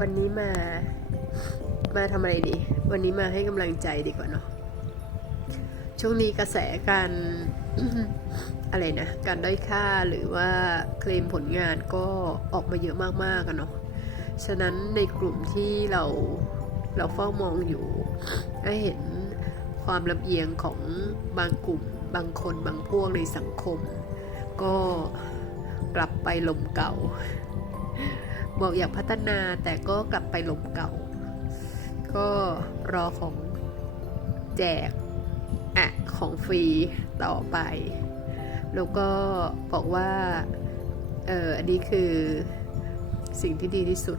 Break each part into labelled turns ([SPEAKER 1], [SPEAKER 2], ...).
[SPEAKER 1] วันนี้มา มาทำอะไรดี วันนี้มาให้กำลังใจดีกว่าเนาะ ช่วงนี้กระแสการอะไรนะ การด้อยค่าหรือว่าเคลมผลงานก็ออกมาเยอะมากๆกันเนาะ ฉะนั้นในกลุ่มที่เราเราเฝ้ามองอยู่ให้เห็นความลำเอียงของบางกลุ่ม บางคนบางพวกในสังคม ก็กลับไปลมเก่า บอกอยากพัฒนาแต่ก็กลับไปหลมเก่า ก็รอของแจกอะของฟรีต่อไป แล้วก็บอกว่า เอออันนี้คือสิ่งที่ดีที่สุด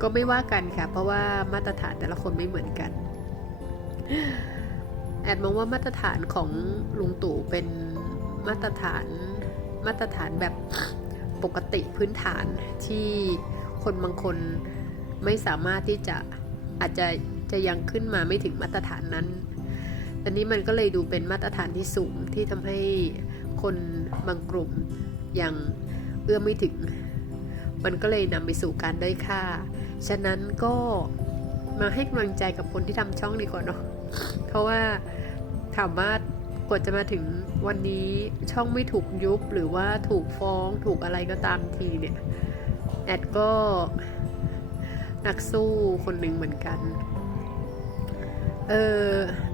[SPEAKER 1] ก็ไม่ว่ากันค่ะ เพราะว่ามาตรฐานแต่ละคนไม่เหมือนกันแอดมองว่ามาตรฐานของลุงตู่เป็นมาตรฐานมาตรฐานแบบ ปกติพื้นฐานที่คนบางคนไม่สามารถที่จะอาจจะจะยังขึ้นมาไม่ถึงมาตรฐานนั้น อันนี้มันก็เลยดูเป็นมาตรฐานที่สูงที่ทำให้คนบางกลุ่มยังเอื้อมไม่ถึง มันก็เลยนำไปสู่การด้อยค่า ฉะนั้นก็มาให้กำลังใจกับคนที่ทำช่องดีกว่าเนาะ เพราะว่าถามว่า กว่าจะมาถึงวันนี้ช่องไม่ถูกยุบหรือว่าถูกฟ้องถูกอะไรก็ตามทีเนี่ย แอดก็นักสู้คนหนึ่งเหมือนกัน เออ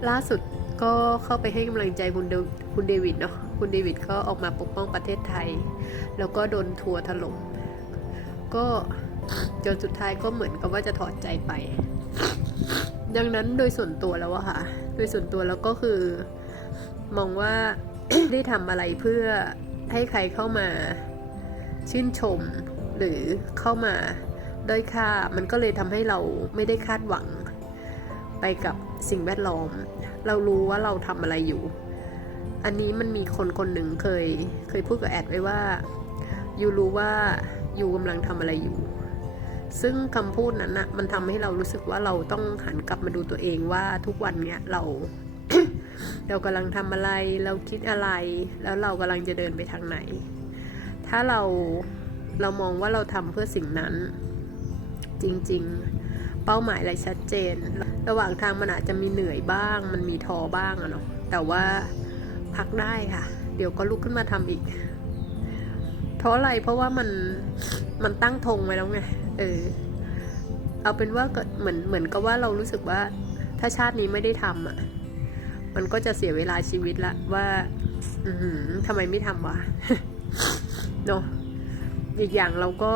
[SPEAKER 1] ล่าสุดก็เข้าไปให้กำลังใจคุณเดคุณเดวิดเนาะคุณเดวิดก็ออกมาปกป้องประเทศไทย แล้วก็โดนทัวร์ถล่มก็จนสุดท้ายก็เหมือนกับว่าจะถอดใจไป ดังนั้นโดยส่วนตัวแล้วอะค่ะ โดยส่วนตัวแล้วก็คือ มองว่าได้ทำอะไรเพื่อให้ใครเข้ามาชื่นชมหรือเข้ามาด้อยค่า มันก็เลยทำให้เราไม่ได้คาดหวัง ไปกับสิ่งแวดล้อม เรารู้ว่าเราทำอะไรอยู่ อันนี้มันมีคนคนหนึ่งเคยเคยพูดกับแอดไว้ว่ายูรู้ว่ายูกำลังทำอะไรอยู่ ซึ่งคำพูดนั้นนะมันทำให้เรารู้สึกว่าเราต้องหันกลับมาดูตัวเองว่าทุกวันเนี้ยเรา เรากำลังทำอะไร เราคิดอะไร แล้วเรากำลังจะเดินไปทางไหน ถ้าเราเรามองว่าเราทำเพื่อสิ่งนั้น จริงๆ เป้าหมายอะไรชัดเจน ระหว่างทางมันอาจจะมีเหนื่อยบ้าง มันมีท้อบ้างอะเนาะแต่ว่าพักได้ค่ะ เดี๋ยวก็ลุกขึ้นมาทำอีกเพราะอะไรเพราะว่ามันมันตั้งธงไว้แล้วไงเออเอาเป็นว่าก็เหมือนเหมือนกับว่าเรารู้สึกว่าถ้าชาตินี้ไม่ได้ทำอะ มันก็จะเสียเวลาชีวิตละว่า อืทำไมไม่ทำวะเนาะอีกอย่างเราก็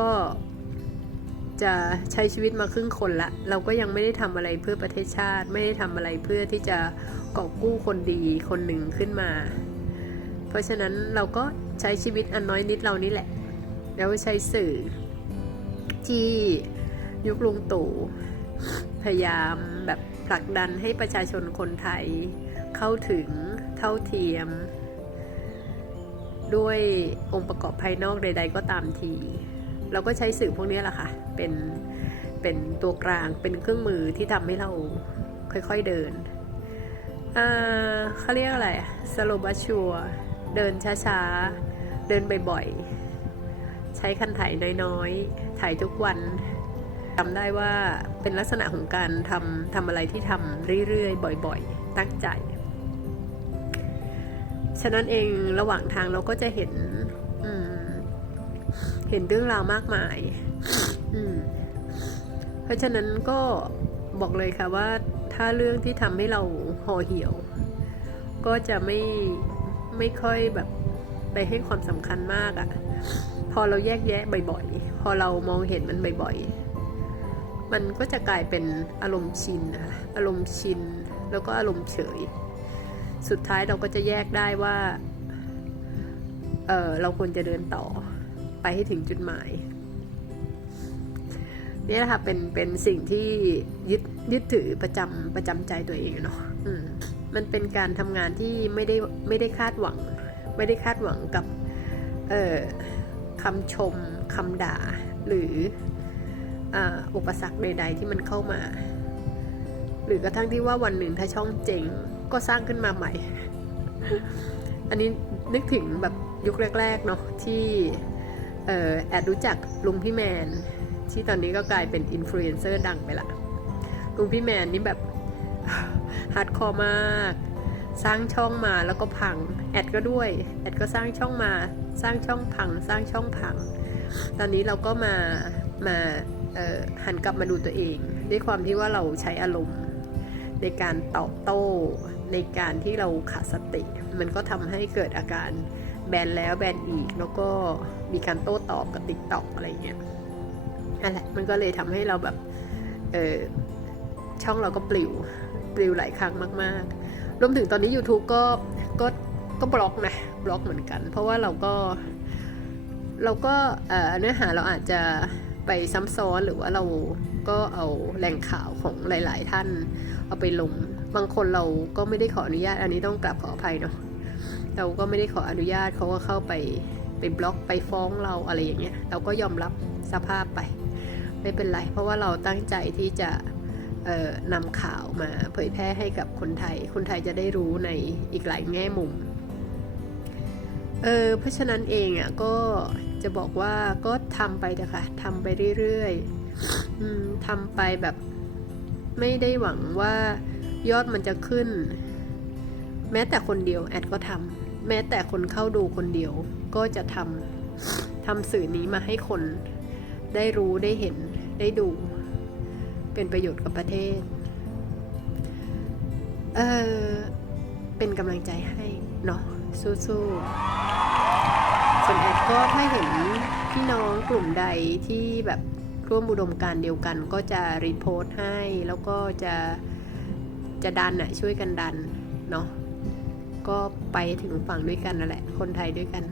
[SPEAKER 1] จะใช้ชีวิตมาครึ่งคนละ เราก็ยังไม่ได้ทำอะไรเพื่อประเทศชาติ ไม่ได้ทำอะไรเพื่อที่จะกอบกู้คนดีคนหนึ่งขึ้นมา เพราะฉะนั้นเราก็ใช้ชีวิตอันน้อยนิดเรานี่แหละ แล้วใช้สื่อที่ยุคลุงตู่พยายามแบบผลักดันให้ประชาชนคนไทย เข้าถึงเท่าเทียม ด้วยองค์ประกอบภายนอกใด ๆ ก็ตามที เราก็ใช้สื่อพวกนี้แหละค่ะ เป็นเป็นตัวกลางเป็นเครื่องมือที่ทำให้เราค่อยๆเดินเขาเรียกอะไรสโลบัชัวเดินช้าๆ เดินบ่อยๆ ใช้คันไถน้อยๆ ถ่ายทุกวันจำได้ว่าเป็นลักษณะของการทำทำอะไรที่ทำเรื่อยๆ บ่อยๆ ตั้งใจ ฉะนั้นเองระหว่างทางเราก็จะเห็นเห็นเรื่องราวมากมายอืมเพราะฉะนั้นก็บอกเลยค่ะว่าถ้าเรื่องที่ทำให้เราห่อเหี่ยว ก็จะไม่ไม่ค่อยแบบไปให้ความสำคัญมากอะ่ะ พอเราแยกแยะบ่อยๆ พอเรามองเห็นมันบ่อยๆ มันก็จะกลายเป็นอารมณ์ชินนะคะอารมณ์ชิน แล้วก็อารมณ์เฉย สุดท้ายเราก็จะแยกได้ว่า เออเราควรจะเดินต่อไปให้ถึงจุดหมายนี่แหละค่ะเป็นเป็นสิ่งที่ยึดยึดถือประจำประจำใจตัวเองเนาะอืมมันเป็นการทำงานที่ไม่ได้ไม่ได้คาดหวัง ไม่ได้คาดหวังกับเอ่อคำชมคำด่า หรืออ่าอุปสรรคใดๆที่มันเข้ามา หรือกระทั่งที่ว่าวันหนึ่งถ้าช่องเจ๋ง ก็สร้างขึ้นมาใหม่ อันนี้นึกถึงแบบยุคแรก ๆ เนาะที่เออแอดรู้จักลุงพี่แมน ที่ตอนนี้ก็กลายเป็นอินฟลูเอนเซอร์ดังไปละลุงพี่แมนนี่แบบฮาร์ดคอร์มาก สร้างช่องมาแล้วก็พัง แอดก็ด้วย แอดก็สร้างช่องมา สร้างช่องพัง สร้างช่องพัง ตอนนี้เราก็มามาหันกลับมาดูตัวเอง ด้วยความที่ว่าเราใช้อารมณ์ในการตอบโต้ ในการที่เราขาดสติ มันก็ทำให้เกิดอาการแบนแล้วแบนอีก แล้วก็มีการโต้ตอบกับติ๊กต็อกอะไรเงี้ยนั่นแหละมันก็เลยทำให้เราแบบเออช่องเราก็ปลิวปลิวหลายครั้งมากๆ รวมถึงตอนนี้ YouTube ก็ก็ก็บล็อกนะบล็อกเหมือนกัน เพราะว่าเราก็เราก็เอ่อเนื้อหาเราอาจจะไปซ้ำซ้อนหรือว่าเราก็เอาแหล่งข่าวของหลาย ๆ ท่านเอาไปลง บางคนเราก็ไม่ได้ขออนุญาต อันนี้ต้องกลับขออภัยเนาะเราก็ไม่ได้ขออนุญาตเขาก็เข้าไปไปบล็อกไปฟ้องเราอะไรอย่างเงี้ย เราก็ยอมรับสภาพไป ไม่เป็นไร เพราะว่าเราตั้งใจที่จะนำข่าวมาเผยแพร่ให้กับคนไทย คนไทยจะได้รู้ในอีกหลายแง่มุมเออเพราะฉะนั้นเองอะก็จะบอกว่าก็ทำไปเถอะค่ะทำไปเรื่อยๆทำไปแบบไม่ได้หวังว่า ยอดมันจะขึ้น แม้แต่คนเดียวแอดก็ทำแม้แต่คนเข้าดูคนเดียวก็จะทำทำสื่อนี้มาให้คนได้รู้ได้เห็นได้ดู เป็นประโยชน์กับประเทศ เออเป็นกำลังใจให้เนาะสู้ๆส่วนแอดก็ถ้าเห็นพี่น้องกลุ่มใดที่แบบร่วมอุดมการเดียวกันก็จะรีโพสต์ให้แล้วก็จะ จะดันอะช่วยกันดันเนาะก็ไปถึงฝั่งด้วยกันนั่นแหละ คนไทยด้วยกัน